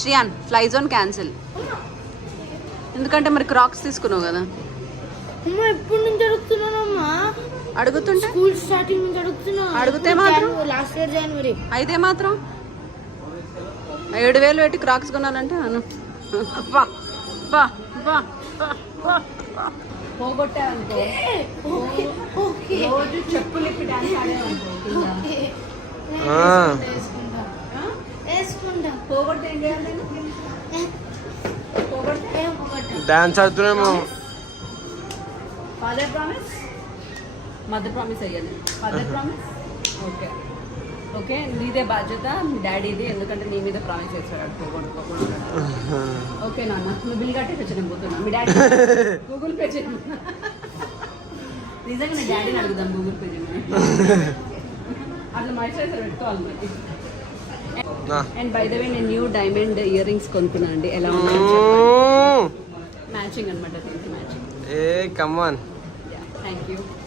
Shriyan fly zone cancel. ఎందుకంటే మరి cracks తీసుకున్నావు కదా. ఎప్పటి నుంచి అడుగుతున్నానమ్మా? అడుగుతుంటే స్కూల్ స్టార్టింగ్ నుంచి అడుగుతున్నా. అడిగితే మాత్రం లాస్ట్ ఇయర్ జనవరి. అయితే మాత్రం 7,000 పెట్టి క్రాక్స్ కొన్నానంటే అను పోగొట్టా అనుకో. రోజు చెప్పులు ఇప్పి డాన్స్ ఆడేవనుకో. పోగొట్టే ఏం చేయాలి? డాన్స్ ఆడుతున్నాము. ఫాదర్ ప్రామిస్, మదర్ ప్రామిస్ అయ్యాలి. ఫాదర్ ప్రామిస్ ఓకే ఓకే, నీదే బాధ్యత, డాడీది, ఎందుకంటే నీ మీద ప్రామిస్ చేస్తాడు పోగొట్టుకోకుండా. ఓకే నాన్న, నువ్వు బిల్ కట్టే తెచ్చిన పోతున్నా. మీ డాడీ గూగుల్ పే చేయను. నిజంగా నా డాడీని అడుగుదాం గూగుల్ పే చేయమని. అట్లా మాయిశ్చరైజర్ పెట్టుకోవాలి మరి. అండ్ బై ద వే నేను న్యూ డైమండ్ ఇయర్ రింగ్స్ కొనుక్కున్నాను అండి. ఎలా ఉన్నాయి మ్యాచింగ్ అనమాట. దీనికి matching. A come on. Thank you.